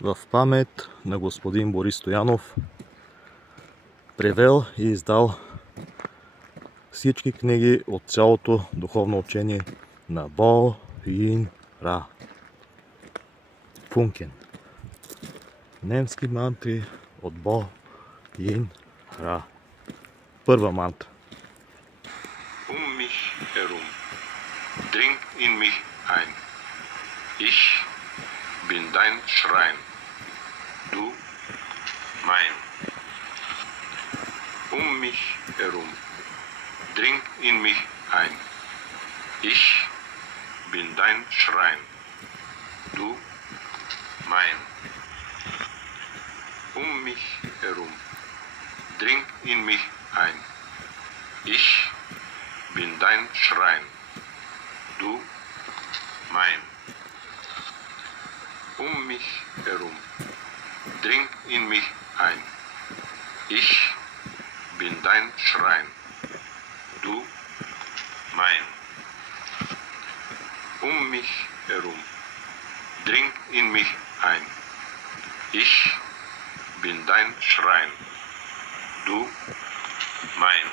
в памет на господин Борис Стоянов, превел и издал всички книги от цялото духовно учение на Бо Йин Ра. Функен. Немски мантри от Бо Йин Ра. Първа мантра. Mich herum. Dring in mich ein. Ich bin dein Schrein. Du mein. Mich herum. Dring in mich ein. Ich bin dein Schrein. Du mein. Mich herum. Dring in mich ein. Ich bin dein Schrein, du mein. Mich herum, dring in mich ein. Ich bin dein Schrein, du mein. Mich herum, dring in mich ein. Ich bin dein Schrein, du mein.